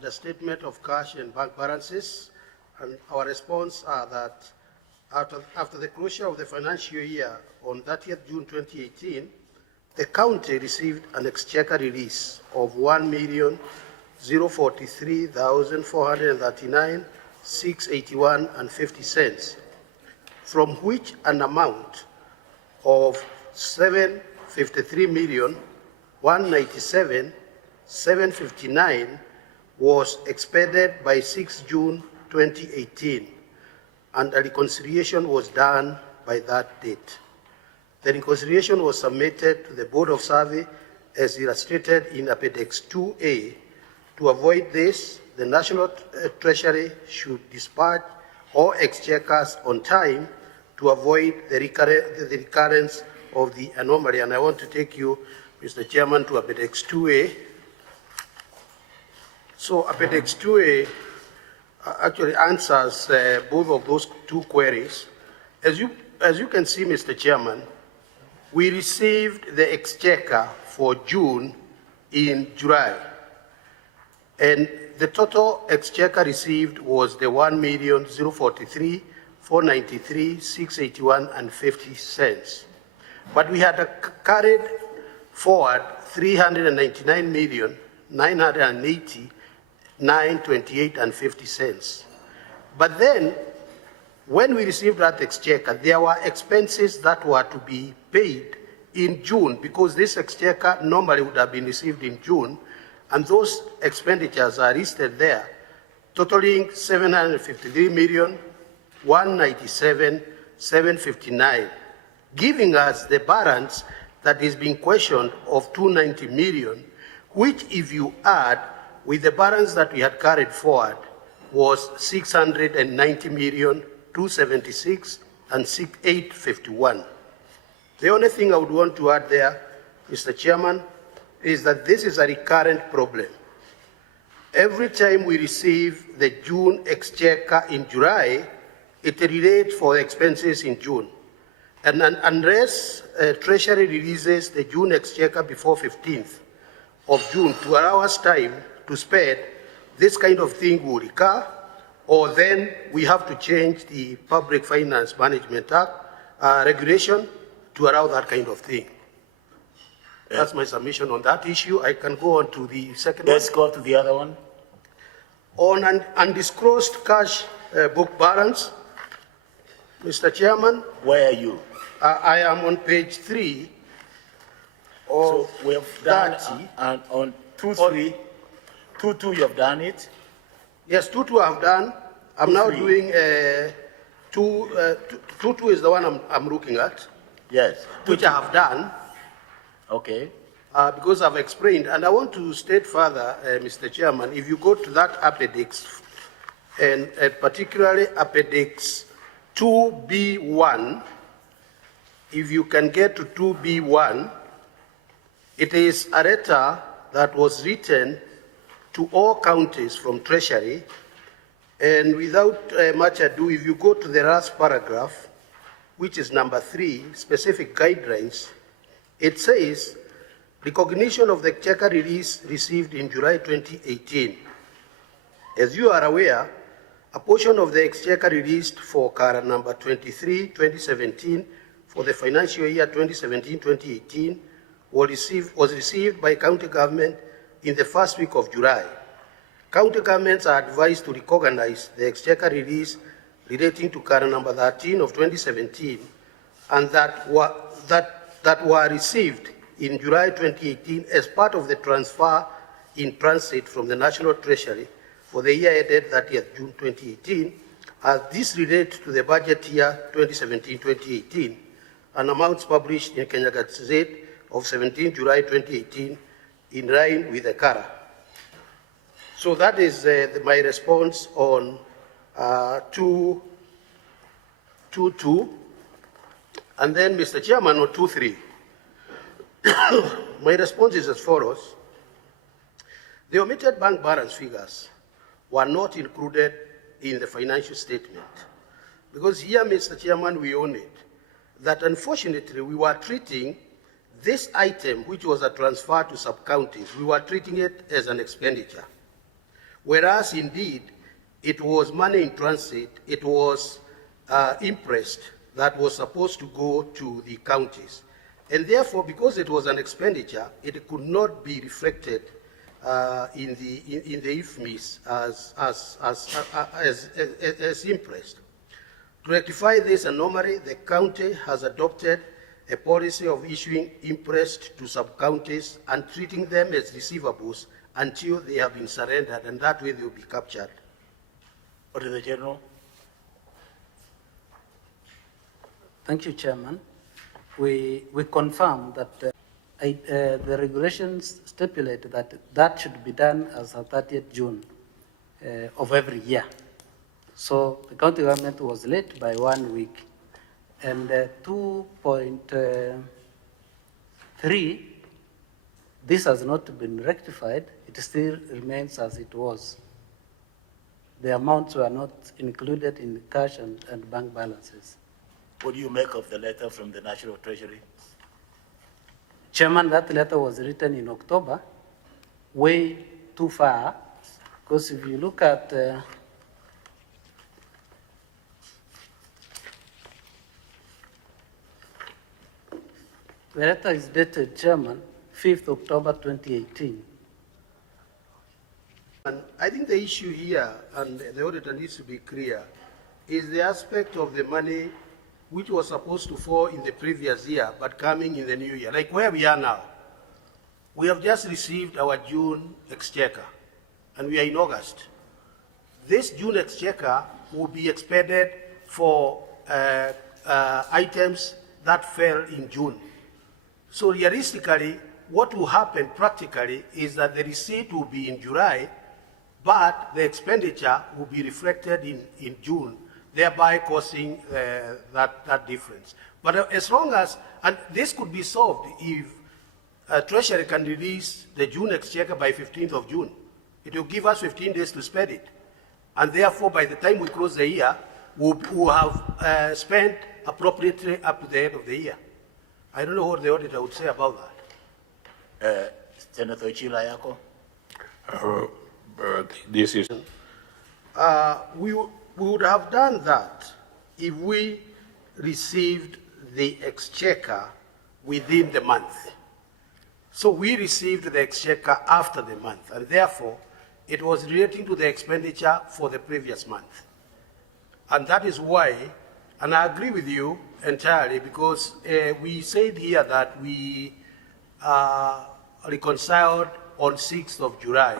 at the statement of cash and bank balances, and our response are that after the closure of the financial year on 30th June 2018, the county received an exchequer release of 1,043,439,681.50 cents, from which an amount of 753,197,759 was expended by 6 June 2018, and a reconciliation was done by that date. The reconciliation was submitted to the Board of Survey as illustrated in Appendix 2A. To avoid this, the National Treasury should dispatch all exchequers on time to avoid the recurrence of the anomaly. And I want to take you, Mr. Chairman, to Appendix 2A. So Appendix 2A actually answers both of those two queries. As you can see, Mr. Chairman, we received the exchequer for June in July, and the total exchequer received was the 1,043,493,681.50 cents. But we had carried forward 399,980,928.50 cents. But then, when we received that exchequer, there were expenses that were to be paid in June, because this exchequer normally would have been received in June, and those expenditures are listed there, totaling 753,197,759, giving us the balance that is being questioned of 290 million, which, if you add with the balance that we had carried forward, was 690 million. 276 and 851. The only thing I would want to add there, Mr. Chairman, is that this is a recurrent problem. Every time we receive the June exchequer in July, it relates for expenses in June. And unless Treasury releases the June exchequer before 15th of June to allow us time to spend, this kind of thing will recur, or then we have to change the Public Finance Management Act regulation to allow that kind of thing. That's my submission on that issue. I can go on to the second one. Let's go to the other one. On an undisclosed cash book balance, Mr. Chairman. Where are you? I am on page 3 of so we have done, 30. And on 2.3, 2.2 you have done it? Yes, 2.2 I have done. I'm now doing 2.2 is the one I'm looking at. Yes. Which I have done. Okay. Because I've explained, and I want to state further, Mr. Chairman, if you go to that appendix, and particularly appendix 2B1, if you can get to 2B1, it is a letter that was written to all counties from Treasury, and without much ado, if you go to the last paragraph, which is number 3, specific guidelines, it says, recognition of the exchequer release received in July 2018. As you are aware, a portion of the exchequer released for CARA number 23, 2017, for the financial year 2017-2018 was received by county government in the first week of July. County governments are advised to recognize the exchequer release relating to CARA number 13 of 2017 and that were received in July 2018 as part of the transfer in transit from the National Treasury for the year ended 30th June 2018, as this relates to the budget year 2017-2018, and amounts published in Kenya Gazette of 17 July 2018 in line with the CARA. So that is my response on 2.2. And then, Mr. Chairman, on 2.3. My response is as follows. The omitted bank balance figures were not included in the financial statement. Because here, Mr. Chairman, we own it, that unfortunately we were treating this item, which was a transfer to sub-counties, we were treating it as an expenditure. whereas indeed it was money in transit, it was interest that was supposed to go to the counties. And therefore, because it was an expenditure, it could not be reflected in the IFMIS as interest. To rectify this anomaly, the county has adopted a policy of issuing interest to sub-counties and treating them as receivables until they have been surrendered, and that way they will be captured. What is the General? Thank you, Chairman. We confirm that the regulations stipulate that that should be done as of 30th June of every year. So the county government was late by 1 week. And 2.3, this has not been rectified. It still remains as it was. The amounts were not included in cash and bank balances. What do you make of the letter from the National Treasury? Chairman, that letter was written in October, way too far, because if you look at the letter is dated, Chairman, 5th October 2018. And I think the issue here, and the auditor needs to be clear, is the aspect of the money which was supposed to fall in the previous year, but coming in the new year. Like where we are now, we have just received our June exchequer, and we are in August. This June exchequer will be expended for items that fell in June. So realistically, what will happen practically is that the receipt will be in July, but the expenditure will be reflected in June, thereby causing that difference. But as long as, and this could be solved if Treasury can release the June exchequer by 15th of June. It will give us 15 days to spend it. And therefore, by the time we close the year, we'll have spent appropriately up to the end of the year. I don't know what the auditor would say about that. Senator Chila Yako? This is... We would have done that if we received the exchequer within the month. So we received the exchequer after the month, and therefore it was relating to the expenditure for the previous month. And that is why, and I agree with you entirely, because we said here that we reconciled on 6th of July.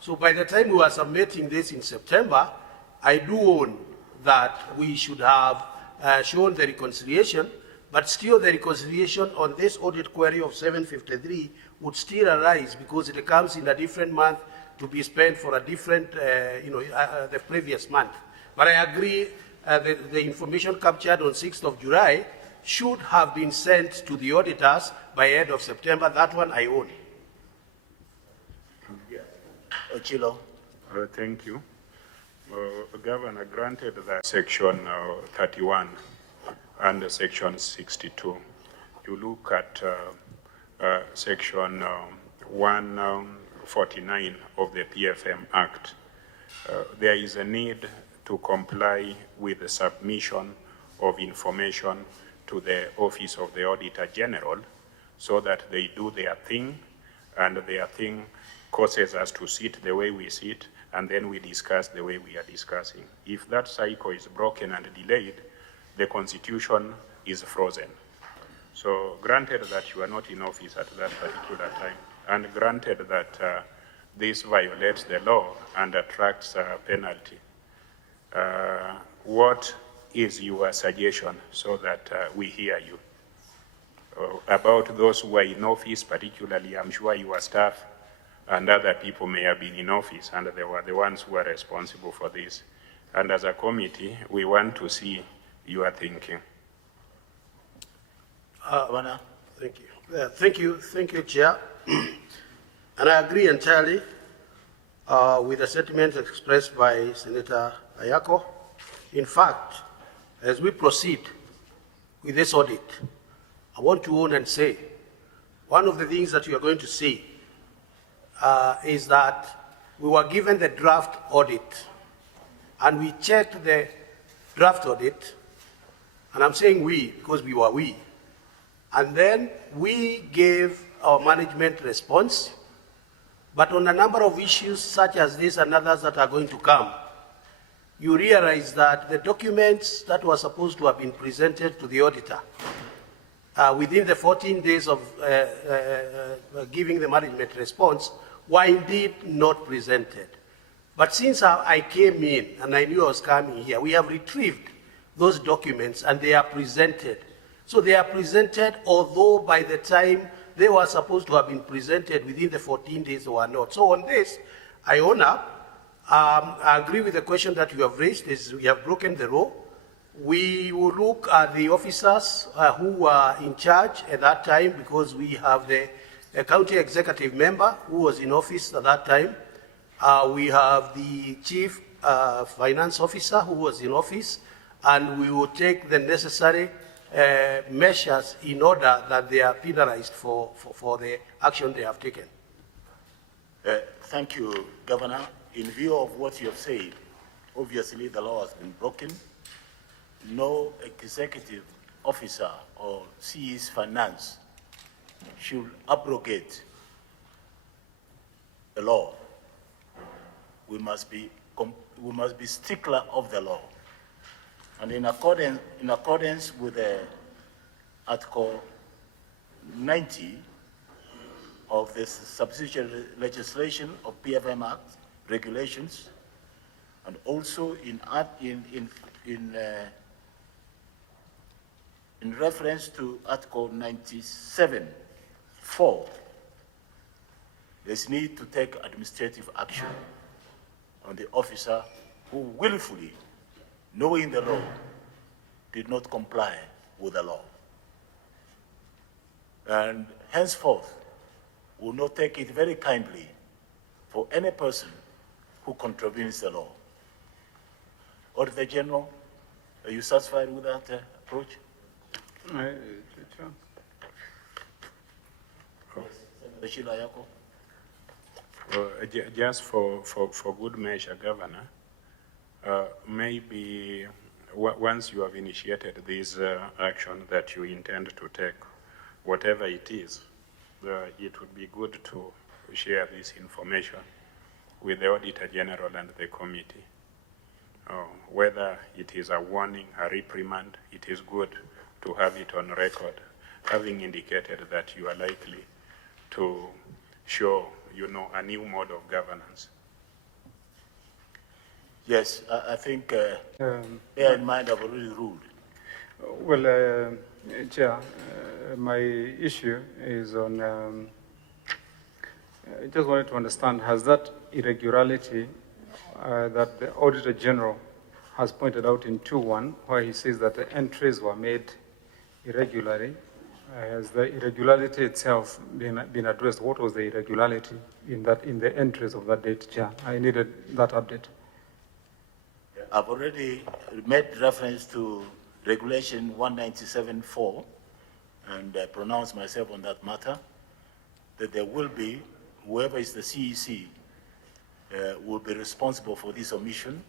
So by the time we were submitting this in September, I do own that we should have shown the reconciliation, but still the reconciliation on this audit query of 753 would still arise because it comes in a different month to be spent for a different, the previous month. But I agree the information captured on 6th of July should have been sent to the auditors by end of September. That one I own. Ochilo? Thank you. Governor, granted that Section 31 and Section 62. You look at Section 149 of the PFM Act. There is a need to comply with the submission of information to the Office of the Auditor General so that they do their thing, and their thing causes us to sit the way we sit, and then we discuss the way we are discussing. If that cycle is broken and delayed, the Constitution is frozen. So granted that you are not in office at that particular time, and granted that this violates the law and attracts a penalty, what is your suggestion so that we hear you? About those who are in office, particularly, I'm sure your staff and other people may have been in office, and they were the ones who are responsible for this. And as a committee, we want to see your thinking. Thank you. Thank you, Chair. And I agree entirely with the sentiments expressed by Senator Ayako. In fact, as we proceed with this audit, I want to own and say, one of the things that you are going to see is that we were given the draft audit, and we checked the draft audit, and I'm saying we because we were we, and then we gave our management response, but on a number of issues such as this and others that are going to come, you realize that the documents that were supposed to have been presented to the auditor within the 14 days of giving the management response were indeed not presented. But since I came in and I knew I was coming here, we have retrieved those documents and they are presented. So they are presented, although by the time they were supposed to have been presented within the 14 days, they were not. So on this, I own up. I agree with the question that you have raised, is we have broken the law. We will look at the officers who were in charge at that time, because we have the county executive member who was in office at that time. We have the chief finance officer who was in office, and we will take the necessary measures in order that they are penalized for the action they have taken. Thank you, Governor. In view of what you have said, obviously the law has been broken. No executive officer or CE's finance should abrogate the law. We must be stickler of the law. And in accordance with Article 90 of the subsidiary legislation of PFM Act regulations, and also in reference to Article 97(4), there's need to take administrative action on the officer who willfully, knowing the law, did not comply with the law. And henceforth, will not take it very kindly for any person who contravenes the law. Auditor General, are you satisfied with that approach? Just for good measure, Governor, maybe once you have initiated this action that you intend to take, whatever it is, it would be good to share this information with the Auditor General and the committee. Whether it is a warning, a reprimand, it is good to have it on record, having indicated that you are likely to show, a new mode of governance. Yes, I think, bear in mind, I've already ruled. Well, Chair, my issue is on, I just wanted to understand, has that irregularity that the Auditor General has pointed out in 2.1, where he says that the entries were made irregularly, has the irregularity itself been addressed? What was the irregularity in the entries of that date, Chair? I needed that update. I've already made reference to Regulation 197(4) and pronounced myself on that matter, that there will be, whoever is the CEC will be responsible for this omission.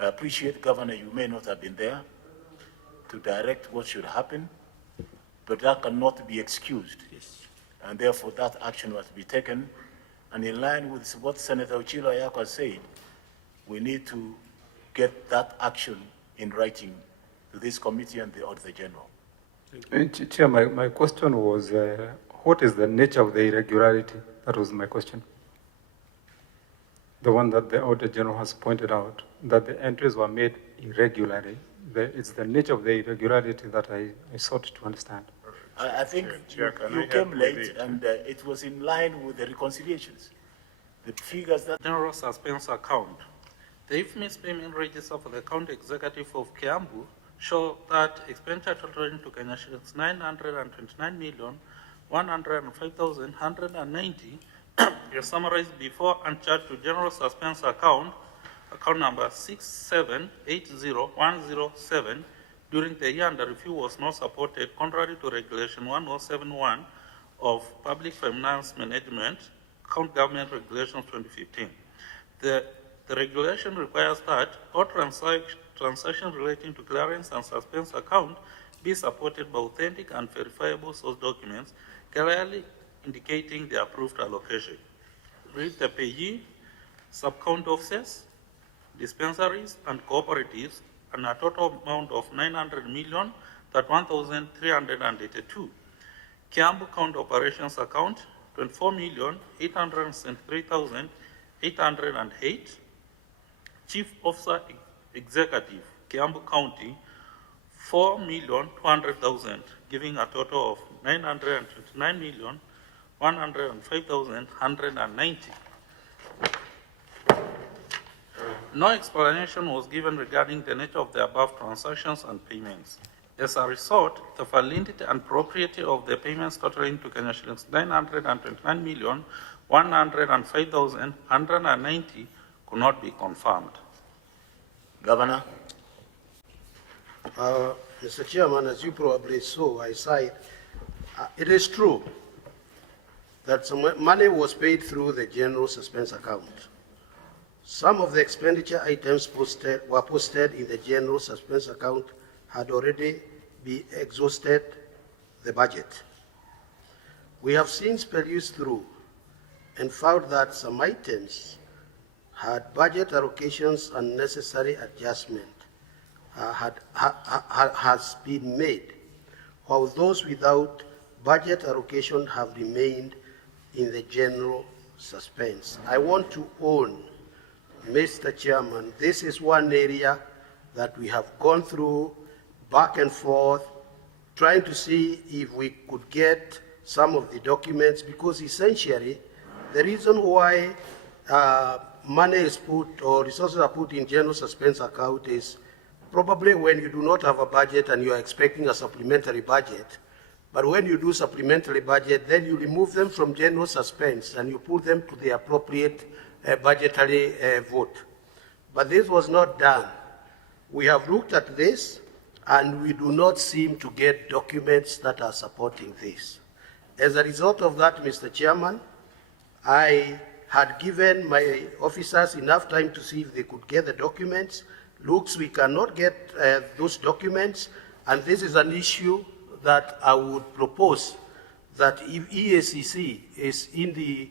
I appreciate, Governor, you may not have been there to direct what should happen, but that cannot be excused. Yes. And therefore that action must be taken. And in line with what Senator Ochilo Ayako said, we need to get that action in writing to this committee and the Auditor General. Chair, my question was, what is the nature of the irregularity? That was my question. The one that the Auditor General has pointed out, that the entries were made irregularly. It's the nature of the irregularity that I sought to understand. I think you came late, and it was in line with the reconciliations. The figures that... General suspense account. The IFMIS payment register for the county executive of Kiambu show that expenditure totaling to Kenya shillings 929,105,190 is summarized before and charged to general suspense account number 6780107 during the year under review was not supported, contrary to Regulation 1071 of Public Finance Management Account Government Regulations 2015. The regulation requires that all transactions relating to clearance and suspense account be supported by authentic and verifiable source documents clearly indicating the approved allocation. Read the payee, sub-count offices, dispensaries, and cooperatives, and a total amount of 900 million, 31,382. Kiambu County Operations Account, 24,873,808. Chief Officer Executive, Kiambu County, 4,200,000, giving a total of 929,105,190. No explanation was given regarding the nature of the above transactions and payments. As a result, the validity and propriety of the payments totaling to Kenya shillings 929,105,190 could not be confirmed. Governor. Mr. Chairman, as you probably saw, I cite, it is true that some money was paid through the general suspense account. Some of the expenditure items were posted in the general suspense account had already been exhausted the budget. We have since perused through and found that some items had budget allocations and necessary adjustment has been made, while those without budget allocation have remained in the general suspense. I want to own, Mr. Chairman, this is one area that we have gone through back and forth, trying to see if we could get some of the documents, because essentially the reason why money is put or resources are put in general suspense account is probably when you do not have a budget and you are expecting a supplementary budget. But when you do supplementary budget, then you remove them from general suspense and you put them to the appropriate budgetary vote. But this was not done. We have looked at this and we do not seem to get documents that are supporting this. As a result of that, Mr. Chairman, I had given my officers enough time to see if they could get the documents. Looks, we cannot get those documents, and this is an issue that I would propose that if EACC is in the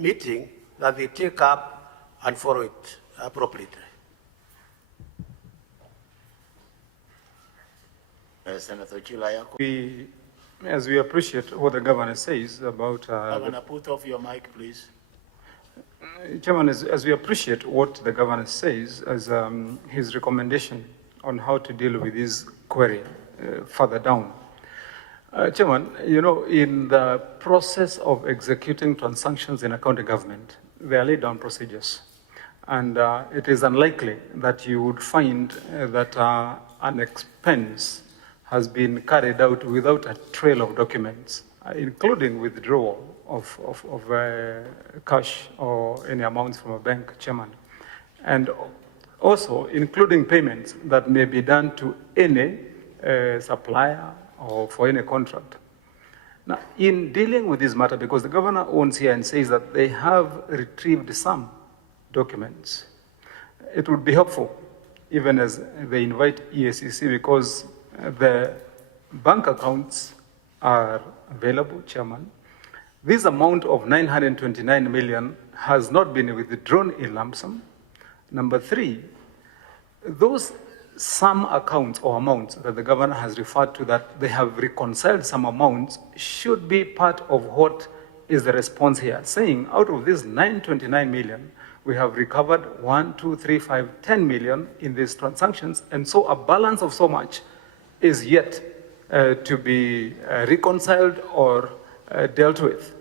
meeting, that they take up and follow it appropriately. Senator Chilayako. As we appreciate what the governor says about... Governor, put off your mic, please. Chairman, as we appreciate what the governor says as his recommendation on how to deal with this query further down. Chairman, you know, in the process of executing transactions in a county government, there are laid down procedures. And it is unlikely that you would find that an expense has been carried out without a trail of documents, including withdrawal of cash or any amounts from a bank, Chairman. And also including payments that may be done to any supplier or for any contract. Now, in dealing with this matter, because the governor owns here and says that they have retrieved some documents, it would be helpful, even as they invite EACC, because the bank accounts are available, Chairman. This amount of 929 million has not been withdrawn in lump sum. Number three, those some accounts or amounts that the governor has referred to that they have reconciled some amounts should be part of what is the response here, saying out of this 929 million, we have recovered 1, 2, 3, 5, 10 million in these transactions, and so a balance of so much is yet to be reconciled or dealt with.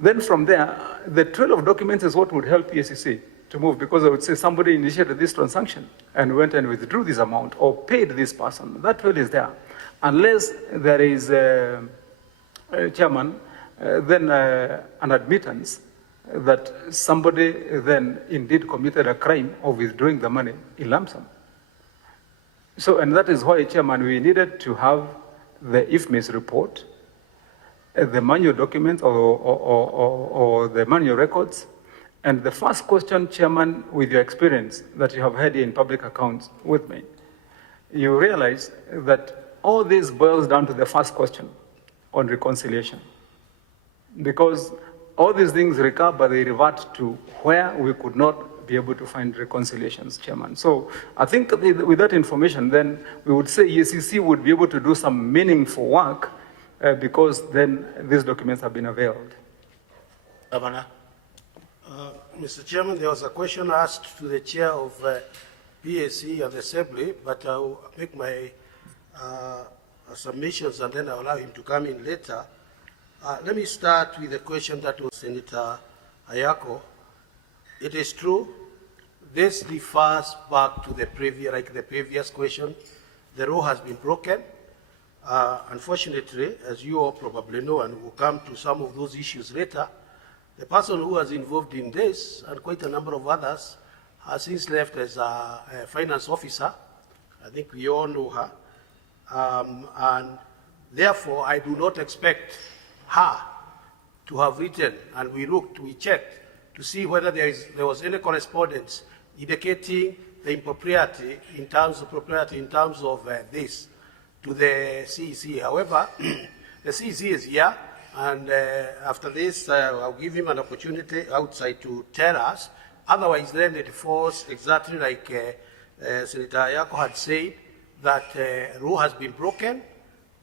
Then from there, the trail of documents is what would help EACC to move, because I would say somebody initiated this transaction and went and withdrew this amount or paid this person. That trail is there. Unless there is, Chairman, then an admittance that somebody then indeed committed a crime of withdrawing the money in lump sum. So, and that is why, Chairman, we needed to have the IFMIS report the manual documents or the manual records. And the first question, Chairman, with your experience that you have had in public accounts with me, you realize that all this boils down to the first question on reconciliation. Because all these things recur, but they revert to where we could not be able to find reconciliations, Chairman. So I think with that information, then we would say EACC would be able to do some meaningful work because then these documents have been availed. Governor? Mr. Chairman, there was a question asked to the chair of PAC and the Assembly, but I'll make my submissions and then I'll allow him to come in later. Let me start with the question that was Senator Ayako. It is true, this refers back to the previous question. The rule has been broken. Unfortunately, as you all probably know, and we'll come to some of those issues later, the person who was involved in this, and quite a number of others, has since left as a finance officer. I think we all know her. And therefore, I do not expect her to have written, and we checked to see whether there was any correspondence indicating the impropriety in terms of this to the CEC. However, the CEC is here, and after this, I'll give him an opportunity outside to tell us. Otherwise, then it falls exactly like Senator Ayako had said, that rule has been broken,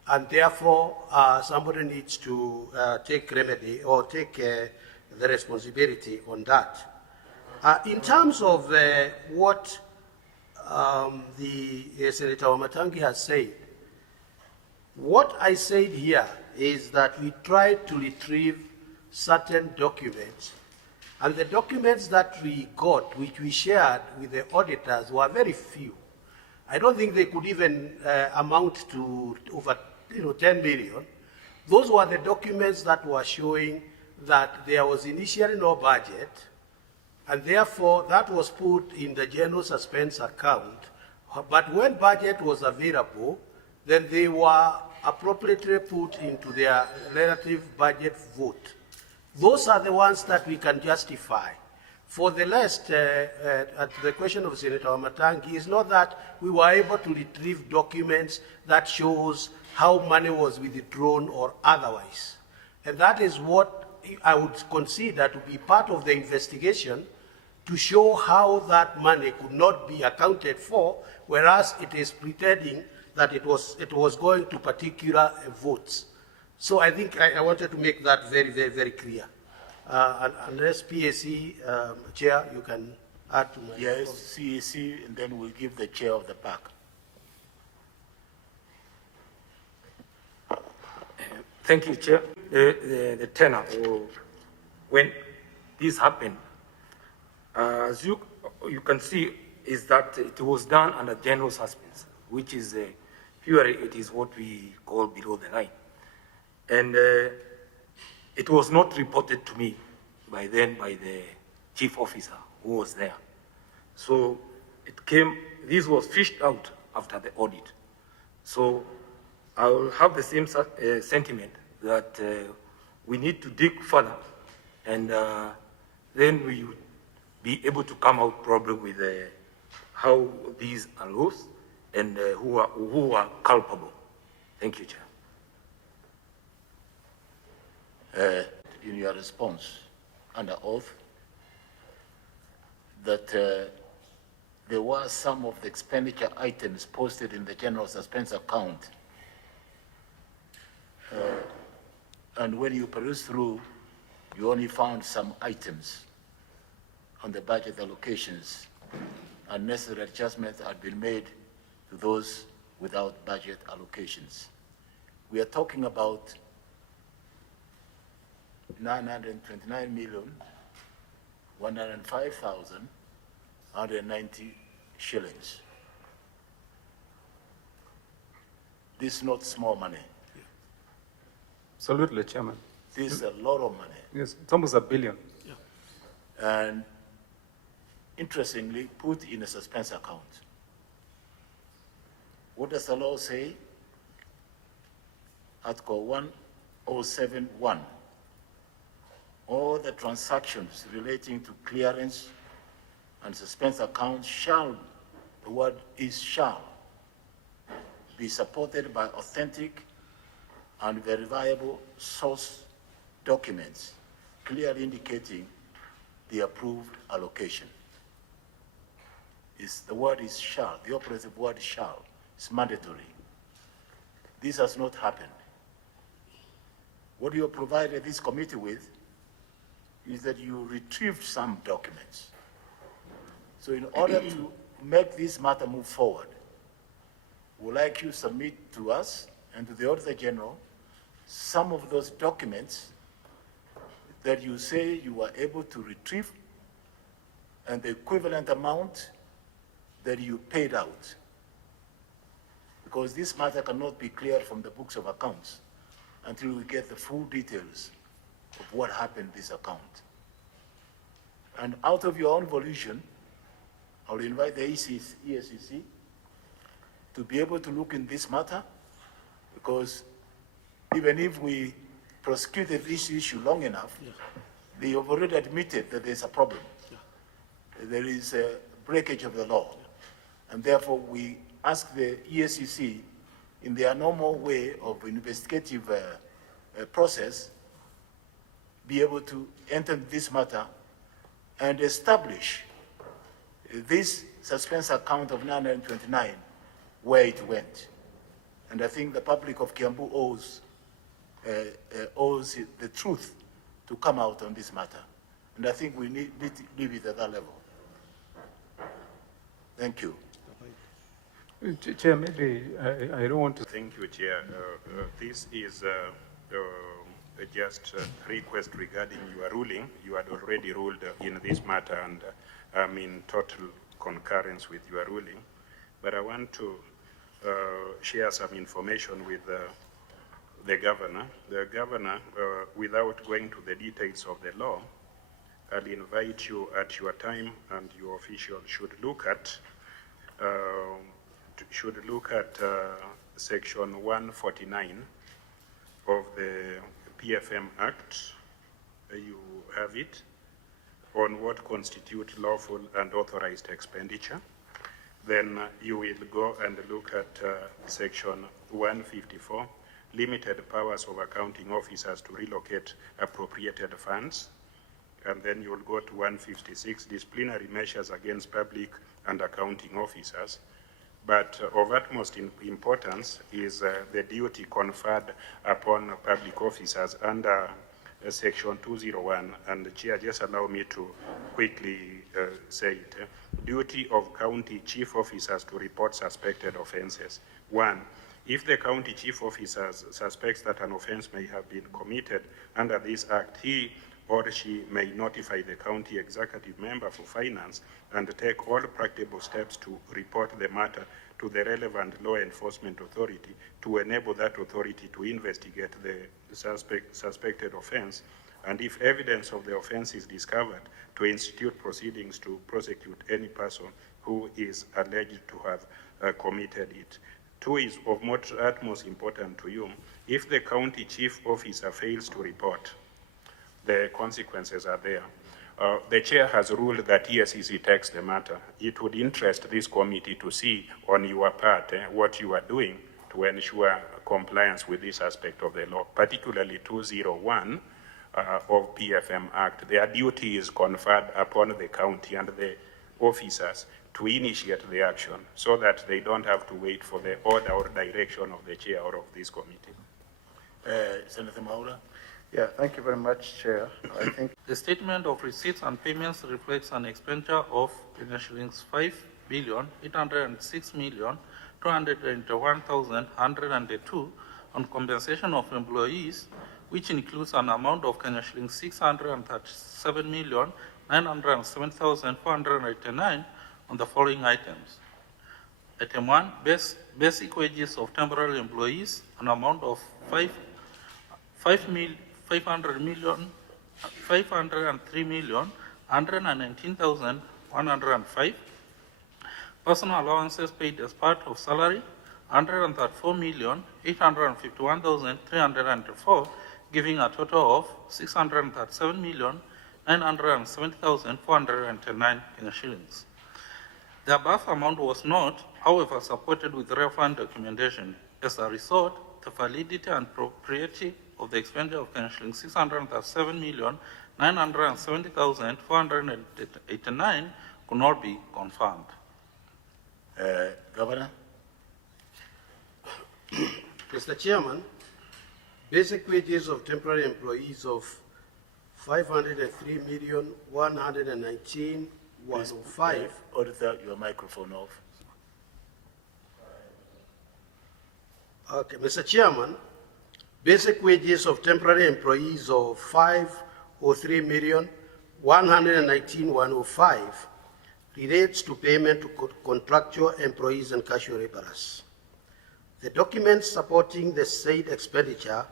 and therefore somebody needs to take remedy or take the responsibility on that. In terms of what Senator Wamatangi has said, what I said here is that we tried to retrieve certain documents, and the documents that we got, which we shared with the auditors, were very few. I don't think they could even amount to over 10 million. Those were the documents that were showing that there was initially no budget, and therefore that was put in the general suspense account. But when budget was available, then they were appropriately put into their relative budget vote. Those are the ones that we can justify. For the rest, at the question of Senator Wamatangi, is not that we were able to retrieve documents that shows how money was withdrawn or otherwise. And that is what I would consider to be part of the investigation, to show how that money could not be accounted for, whereas it is pretending that it was going to particular votes. So I think I wanted to make that very, very, very clear. Unless PAC chair, you can add to my... Yes, CEC, and then we'll give the chair of the park. Thank you, Chair. The tenor, when this happened, as you can see, is that it was done under general suspense, which is purely it is what we call below the line. And it was not reported to me by the chief officer who was there. So this was fished out after the audit. So I will have the same sentiment that we need to dig further, and then we would be able to come out probably with how these are lost and who are culpable. Thank you, Chair. In your response under oath, that there were some of the expenditure items posted in the general suspense account. And when you peruse through, you only found some items on the budget allocations, and necessary adjustments had been made to those without budget allocations. We are talking about 929,105,190 shillings. This is not small money. Absolutely, Chairman. This is a lot of money. Yes, it's almost $1 billion. Yeah. And interestingly, put in a suspense account. What does the law say? Article 071. All the transactions relating to clearance and suspense accounts shall, the word is shall, be supported by authentic and verifiable source documents clearly indicating the approved allocation. The word is shall, the operative word shall, is mandatory. This has not happened. What you have provided this committee with is that you retrieved some documents. So in order to make this matter move forward, we'd like you to submit to us and to the Auditor General some of those documents that you say you were able to retrieve and the equivalent amount that you paid out. Because this matter cannot be cleared from the books of accounts until we get the full details of what happened in this account. And out of your own volition, I'll invite the ESCC to be able to look in this matter, because even if we prosecuted this issue long enough, they have already admitted that there's a problem. There is a breakage of the law. And therefore, we ask the ESCC, in their normal way of investigative process, be able to enter this matter and establish this suspense account of 929, where it went. And I think the public of Kiambu owes the truth to come out on this matter. And I think we need to leave it at that level. Thank you. Chair, maybe I don't want to. Thank you, Chair. This is just a request regarding your ruling. You had already ruled in this matter, and I'm in total concurrence with your ruling. But I want to share some information with the governor. The governor, without going to the details of the law, I'll invite you at your time, and your officials should look at Section 149 of the PFM Act. You have it on what constitutes lawful and authorized expenditure. Then you will go and look at Section 154, limited powers of accounting officers to relocate appropriated funds. And then you will go to 156, disciplinary measures against public and accounting officers. But of utmost importance is the duty conferred upon public officers under Section 201. And the Chair, just allow me to quickly say it. Duty of county chief officers to report suspected offenses. 1, if the county chief officer suspects that an offense may have been committed under this act, he or she may notify the county executive member for finance and take all practicable steps to report the matter to the relevant law enforcement authority to enable that authority to investigate the suspected offense, and if evidence of the offense is discovered, to institute proceedings to prosecute any person who is alleged to have committed it. 2 is of utmost importance to you. If the county chief officer fails to report, the consequences are there. The chair has ruled that ESCC takes the matter. It would interest this committee to see on your part what you are doing to ensure compliance with this aspect of the law, particularly 201 of PFM Act. Their duty is conferred upon the county and the officers to initiate the action so that they don't have to wait for the order or direction of the chair or of this committee. Senator Maula. Yeah, thank you very much, Chair. I think The statement of receipts and payments reflects an expenditure of shillings 5,806,221,102 on compensation of employees, which includes an amount of shillings 637,907,489 on the following items. Item 1, basic wages of temporary employees, an amount of 503,119,105. Personal allowances paid as part of salary, 134,851,304, giving a total of 637,970,409 Kenya shillings. The above amount was not, however, supported with relevant documentation. As a result, the validity and propriety of the expenditure of Kenya shillings 637,970,489 could not be confirmed. Governor? Mr. Chairman, basic wages of temporary employees of 503,119,105. Auditor, your microphone off. Okay, Mr. Chairman, basic wages of temporary employees of 503,119,105 relates to payment to contractual employees and casual laborers. The documents supporting the said expenditure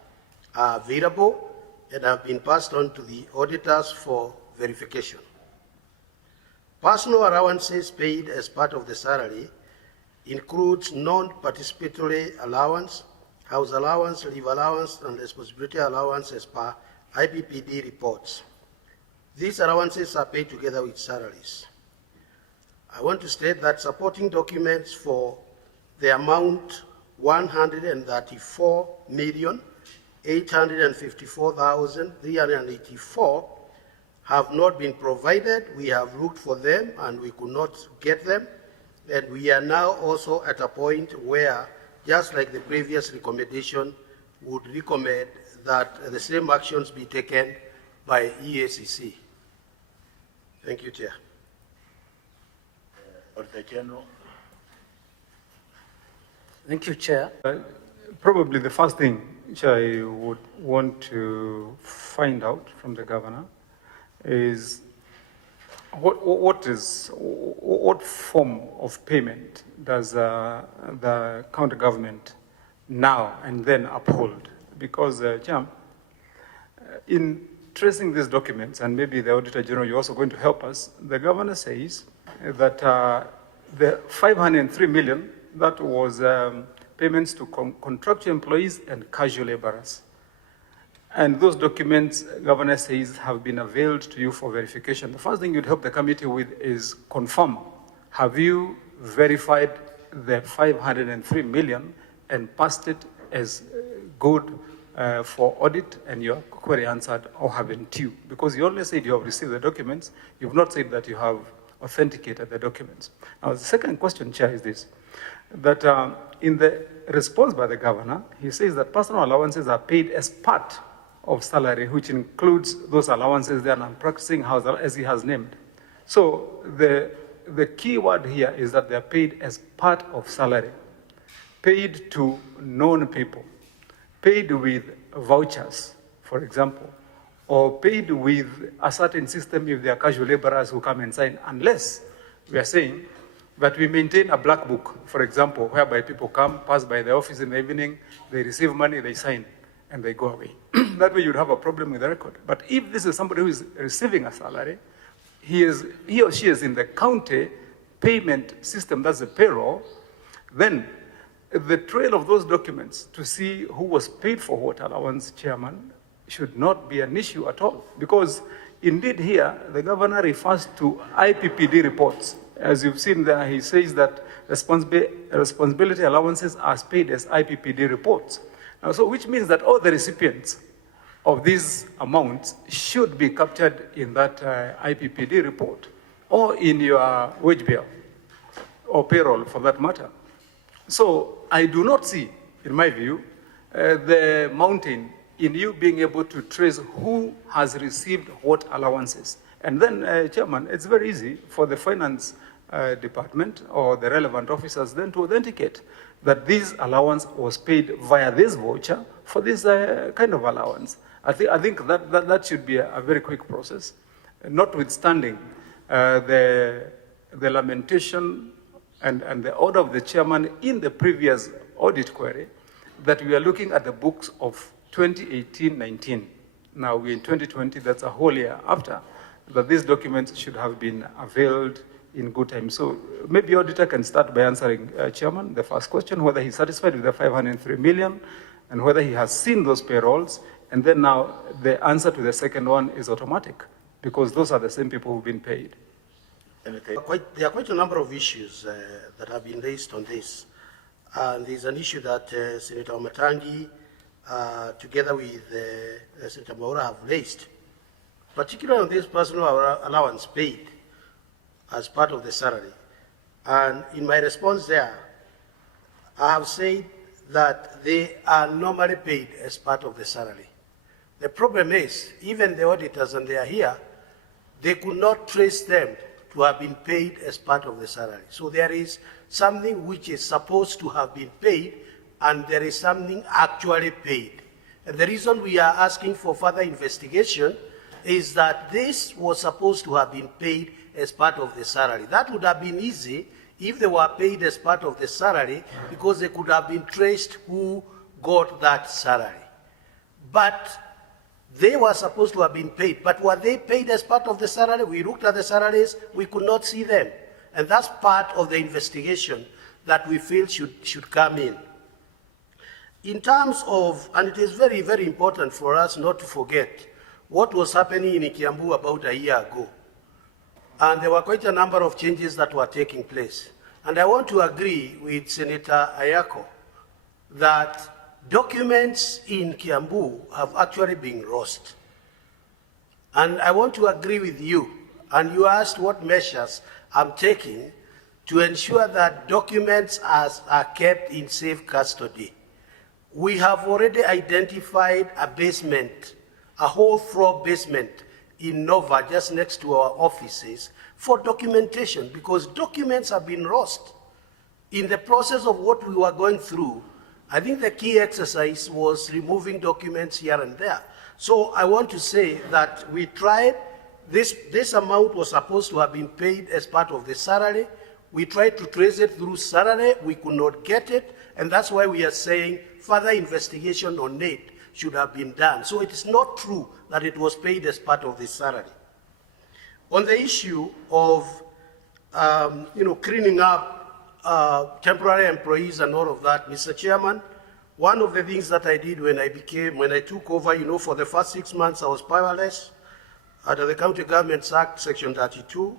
are available and have been passed on to the auditors for verification. Personal allowances paid as part of the salary includes non-participatory allowance, house allowance, leave allowance, and responsibility allowance as per IPPD reports. These allowances are paid together with salaries. I want to state that supporting documents for the amount 134,854,384 have not been provided. We have looked for them and we could not get them. And we are now also at a point where, just like the previous recommendation, would recommend that the same actions be taken by EACC. Thank you, Chair. Auditor General? Thank you, Chair. Probably the first thing which I would want to find out from the governor is what form of payment does the county government now and then uphold? Because, Chair, in tracing these documents, and maybe the Auditor General, you're also going to help us, the governor says that the 503 million, that was payments to contractual employees and casual laborers. And those documents, Governor says, have been availed to you for verification. The first thing you'd help the committee with is confirm, have you verified the 503 million and passed it as good for audit and your query answered, or haven't you? Because you only said you have received the documents, you've not said that you have authenticated the documents. Now, the second question, Chair, is this, that in the response by the governor, he says that personal allowances are paid as part of salary, which includes those allowances there, and I'm practicing house as he has named. So the key word here is that they're paid as part of salary, paid to known people, paid with vouchers, for example, or paid with a certain system if they are casual laborers who come and sign, unless we are saying that we maintain a black book, for example, whereby people come, pass by the office in the evening, they receive money, they sign, and they go away. That way you'd have a problem with the record. But if this is somebody who is receiving a salary, he or she is in the county payment system, that's the payroll, then the trail of those documents to see who was paid for what allowance, Chairman, should not be an issue at all. Because indeed here, the governor refers to IPPD reports. As you've seen there, he says that responsibility allowances are paid as IPPD reports. Now, so which means that all the recipients of these amounts should be captured in that IPPD report or in your wage bill or payroll for that matter. So I do not see, in my view, the mountain in you being able to trace who has received what allowances. And then, Chairman, it's very easy for the finance department or the relevant officers then to authenticate that this allowance was paid via this voucher for this kind of allowance. I think that should be a very quick process, notwithstanding the lamentation and the order of the chairman in the previous audit query that we are looking at the books of 2018-19. Now we're in 2020, that's a whole year after, that these documents should have been availed in good time. So maybe auditor can start by answering, Chairman, the first question, whether he's satisfied with the 503 million and whether he has seen those payrolls, and then now the answer to the second one is automatic, because those are the same people who've been paid. There are quite a number of issues that have been raised on this. And there's an issue that Senator Matangi, together with Senator Maura, have raised, particularly on this personal allowance paid as part of the salary. And in my response there, I have said that they are normally paid as part of the salary. The problem is, even the auditors, and they are here, they could not trace them to have been paid as part of the salary. So there is something which is supposed to have been paid, and there is something actually paid. And the reason we are asking for further investigation is that this was supposed to have been paid as part of the salary. That would have been easy if they were paid as part of the salary, because they could have been traced who got that salary. But they were supposed to have been paid. But were they paid as part of the salary? We looked at the salaries, we could not see them. And that's part of the investigation that we feel should come in. In terms of, and it is very, very important for us not to forget what was happening in Kiambu about a year ago. And there were quite a number of changes that were taking place. And I want to agree with Senator Ayako that documents in Kiambu have actually been lost. And I want to agree with you, and you asked what measures I'm taking to ensure that documents are kept in safe custody. We have already identified a basement, a whole floor basement in Nova, just next to our offices, for documentation, because documents have been lost. In the process of what we were going through, I think the key exercise was removing documents here and there. So I want to say that we tried, this amount was supposed to have been paid as part of the salary. We tried to trace it through salary, we could not get it, and that's why we are saying further investigation on it should have been done. So it is not true that it was paid as part of the salary. On the issue of cleaning up temporary employees and all of that, Mr. Chairman, one of the things that I did when I took over, for the first 6 months I was powerless under the County Governments Act, Section 32,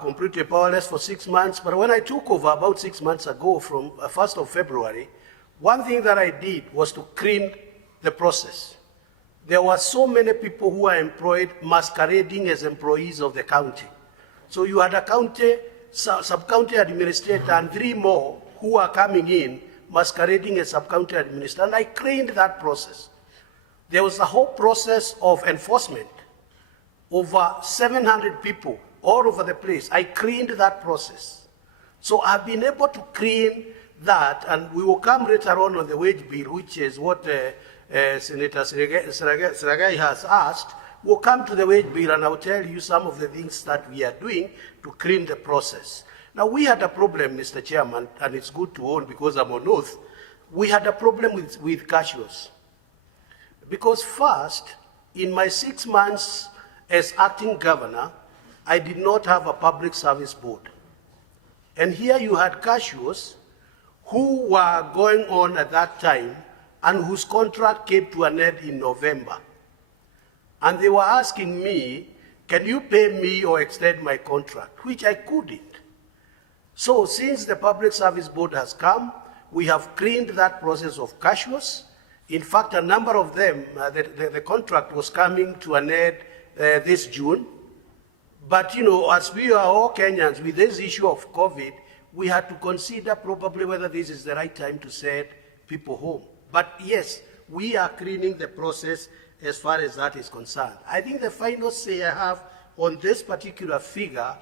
completely powerless for 6 months. But when I took over about 6 months ago, from 1st of February, one thing that I did was to clean the process. There were so many people who were employed masquerading as employees of the county. So you had a county, sub-county administrator, and 3 more who are coming in masquerading as sub-county administrator, and I cleaned that process. There was a whole process of enforcement. Over 700 people all over the place. I cleaned that process. So I've been able to clean that, and we will come later on the wage bill, which is what Senator Seragai has asked. We'll come to the wage bill, and I'll tell you some of the things that we are doing to clean the process. Now, we had a problem, Mr. Chairman, and it's good to own because I'm on oath. We had a problem with cashiers. Because first, in my 6 months as acting governor, I did not have a public service board. And here you had cashiers who were going on at that time and whose contract came to an end in November. And they were asking me, can you pay me or extend my contract, which I couldn't. So since the Public Service Board has come, we have cleaned that process of cashiers. In fact, a number of them, the contract was coming to an end this June. But, as we are all Kenyans, with this issue of COVID, we had to consider probably whether this is the right time to send people home. But yes, we are cleaning the process as far as that is concerned. I think the final say I have on this particular figure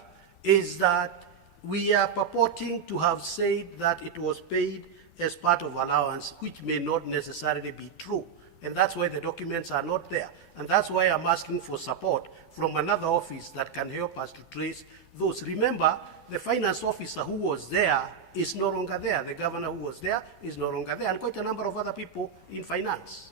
is that we are purporting to have said that it was paid as part of allowance, which may not necessarily be true. And that's why the documents are not there. And that's why I'm asking for support from another office that can help us to trace those. Remember, the finance officer who was there is no longer there. The governor who was there is no longer there, and quite a number of other people in finance.